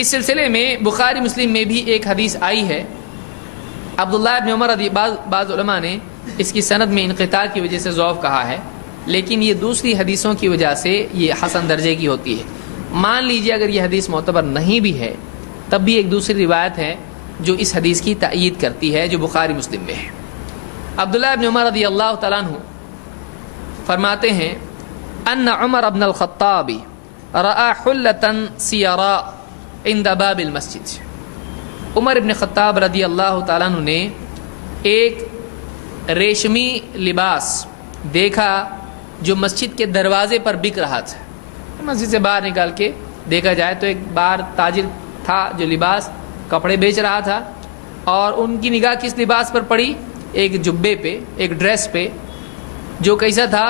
اس سلسلے میں بخاری مسلم میں بھی ایک حدیث آئی ہے. عبداللہ ابن عمر بعض علماء نے اس کی سند میں انقطاع کی وجہ سے ضعف کہا ہے، لیکن یہ دوسری حدیثوں کی وجہ سے یہ حسن درجے کی ہوتی ہے. مان لیجئے اگر یہ حدیث معتبر نہیں بھی ہے تب بھی ایک دوسری روایت ہے جو اس حدیث کی تائید کرتی ہے جو بخاری مسلم میں ہے. عبداللہ ابن عمر رضی اللہ تعالیٰ عنہ فرماتے ہیں ان عمر ابن الخطاب رأى حلة سیراء عند باب المسجد. عمر ابن خطاب رضی اللہ تعالیٰ عنہ نے ایک ریشمی لباس دیکھا جو مسجد کے دروازے پر بک رہا تھا. مسجد سے باہر نکال کے دیکھا جائے تو ایک بار تاجر تھا جو لباس کپڑے بیچ رہا تھا، اور ان کی نگاہ کس لباس پر پڑی؟ ایک جبے پہ، ایک ڈریس پہ جو کیسا تھا؟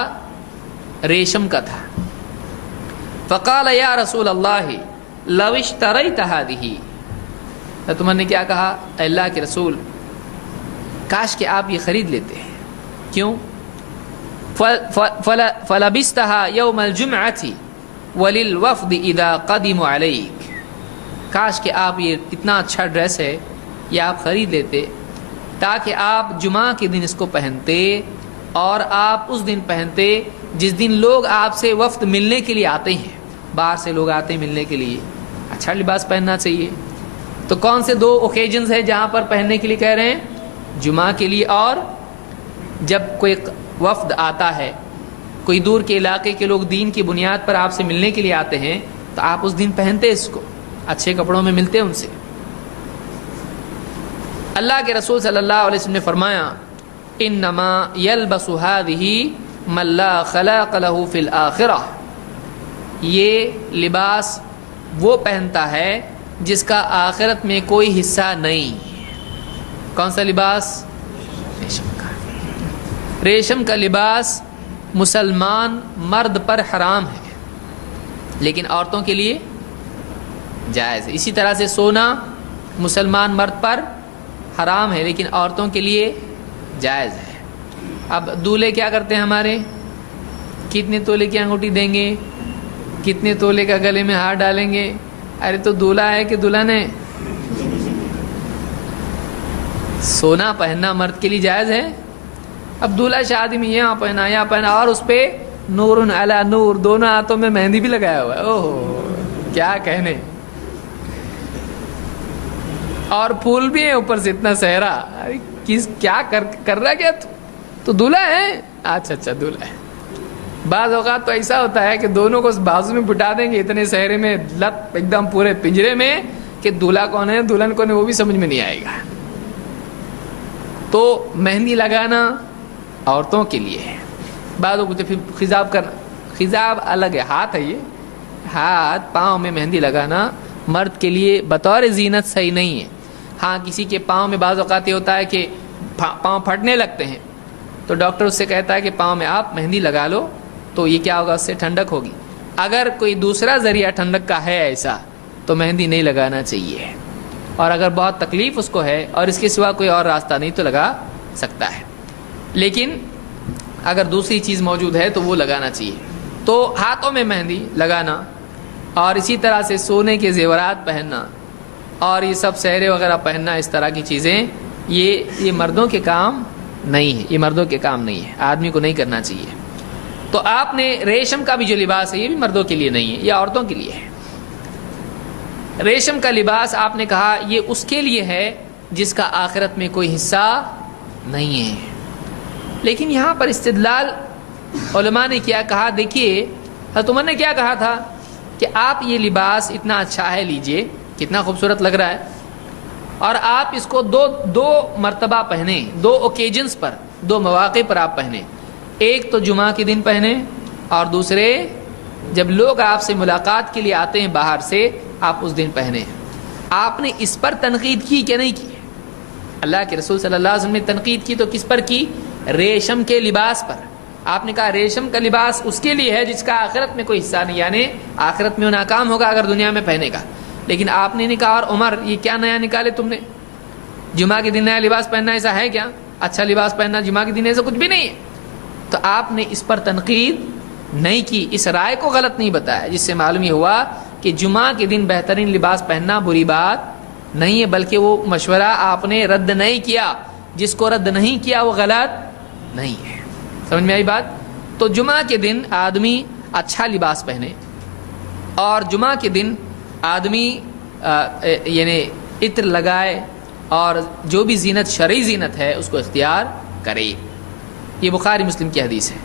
ریشم کا تھا. فقال یا رسول اللہ لو اشتریت هذه. تو تم نے کیا کہا؟ اے اللہ کے رسول کاش کہ آپ یہ خرید لیتے ہیں. کیوں؟ فلبستها يوم الجمعة وللوفد اذا قدموا عليك. کاش کہ آپ یہ اتنا اچھا ڈریس ہے یہ آپ خرید لیتے تاکہ آپ جمعہ کے دن اس کو پہنتے، اور آپ اس دن پہنتے جس دن لوگ آپ سے وفد ملنے کے لیے آتے ہیں. باہر سے لوگ آتے ہیں ملنے کے لیے، اچھا لباس پہننا چاہیے. تو کون سے دو اوکیجنز ہیں جہاں پر پہننے کے لیے کہہ رہے ہیں؟ جمعہ کے لیے، اور جب کوئی وفد آتا ہے، کوئی دور کے علاقے کے لوگ دین کی بنیاد پر آپ سے ملنے کے لیے آتے ہیں تو آپ اس دن پہنتے اس کو، اچھے کپڑوں میں ملتے ان سے. اللہ کے رسول صلی اللہ علیہ وسلم نے فرمایا انما یلبس هذه من لا خلاق له فی الآخرہ. یہ لباس وہ پہنتا ہے جس کا آخرت میں کوئی حصہ نہیں. کون سا لباس؟ ریشم کا. ریشم کا لباس مسلمان مرد پر حرام ہے لیکن عورتوں کے لیے جائز ہے. اسی طرح سے سونا مسلمان مرد پر حرام ہے لیکن عورتوں کے لیے جائز ہے. اب دولہے کیا کرتے ہیں ہمارے؟ کتنے تولے کی انگوٹھی دیں گے، کتنے تولے کا گلے میں ہار ڈالیں گے. ارے تو دولہا ہے کہ دلہن ہے؟ سونا پہننا مرد کے لیے جائز ہے. اب دولہا شادی میں یہاں پہنا اور اس پہ نور علی نور، دونوں ہاتھوں میں مہندی بھی لگایا ہوا ہے. اوہ کیا کہنے، اور پھول بھی ہے اوپر سے اتنا صحرا. کیا کر رہا کیا تو دولہا ہے؟ اچھا دولہا ہے. بعض اوقات تو ایسا ہوتا ہے کہ دونوں کو بازو میں بٹھا دیں گے اتنے صحرے میں، لت ایک دم پورے پنجرے میں، کہ دولہا کون ہے دلہن کون ہے وہ بھی سمجھ میں نہیں آئے گا. تو مہندی لگانا عورتوں کے لیے ہے. بعضوں کو پھر خضاب کرنا، خضاب الگ ہے، ہاتھ ہے، یہ ہاتھ پاؤں میں مہندی لگانا مرد کے لیے بطور زینت صحیح نہیں ہے. ہاں کسی کے پاؤں میں بعض اوقات یہ ہوتا ہے کہ پاؤں پھٹنے لگتے ہیں تو ڈاکٹر اس سے کہتا ہے کہ پاؤں میں آپ مہندی لگا لو تو یہ کیا ہوگا، اس سے ٹھنڈک ہوگی. اگر کوئی دوسرا ذریعہ ٹھنڈک کا ہے ایسا تو مہندی نہیں لگانا چاہیے، اور اگر بہت تکلیف اس کو ہے اور اس کے سوا کوئی اور راستہ نہیں تو لگا سکتا ہے. لیکن اگر دوسری چیز موجود ہے تو وہ لگانا چاہیے. تو ہاتھوں میں مہندی لگانا اور اسی طرح سے سونے کے زیورات پہننا اور یہ سب سہرے وغیرہ پہننا، اس طرح کی چیزیں یہ مردوں کے کام نہیں ہے، یہ مردوں کے کام نہیں ہے، آدمی کو نہیں کرنا چاہیے. تو آپ نے ریشم کا بھی جو لباس ہے یہ بھی مردوں کے لیے نہیں ہے، یہ عورتوں کے لیے ہے. ریشم کا لباس آپ نے کہا یہ اس کے لیے ہے جس کا آخرت میں کوئی حصہ نہیں ہے. لیکن یہاں پر استدلال علماء نے کیا کہا، دیکھیے حضرت عمر نے کیا کہا تھا کہ آپ یہ لباس اتنا اچھا ہے، لیجئے کتنا خوبصورت لگ رہا ہے، اور آپ اس کو دو مرتبہ پہنیں، دو اوکیجنز پر، دو مواقع پر آپ پہنیں. ایک تو جمعہ کے دن پہنیں اور دوسرے جب لوگ آپ سے ملاقات کے لیے آتے ہیں باہر سے آپ اس دن پہنیں. آپ نے اس پر تنقید کی کہ نہیں کی؟ اللہ کے رسول صلی اللہ علیہ وسلم نے تنقید کی تو کس پر کی؟ ریشم کے لباس پر. آپ نے کہا ریشم کا لباس اس کے لیے ہے جس کا آخرت میں کوئی حصہ نہیں، یعنی آخرت میں وہ ناکام ہوگا اگر دنیا میں پہنے گا. لیکن آپ نے نہیں کہا اور عمر یہ کیا نیا نکالے تم نے، جمعہ کے دن نیا لباس پہننا ایسا ہے کیا؟ اچھا لباس پہننا جمعہ کے دن ایسا کچھ بھی نہیں ہے. تو آپ نے اس پر تنقید نہیں کی، اس رائے کو غلط نہیں بتایا، جس سے معلوم یہ ہوا کہ جمعہ کے دن بہترین لباس پہننا بری بات نہیں ہے، بلکہ وہ مشورہ آپ نے رد نہیں کیا، جس کو رد نہیں کیا وہ غلط نہیں ہے۔ سمجھ میں آئی بات؟ تو جمعہ کے دن آدمی اچھا لباس پہنے، اور جمعہ کے دن آدمی یعنی عطر لگائے، اور جو بھی زینت شرعی زینت ہے اس کو اختیار کرے۔ یہ بخاری مسلم کی حدیث ہے۔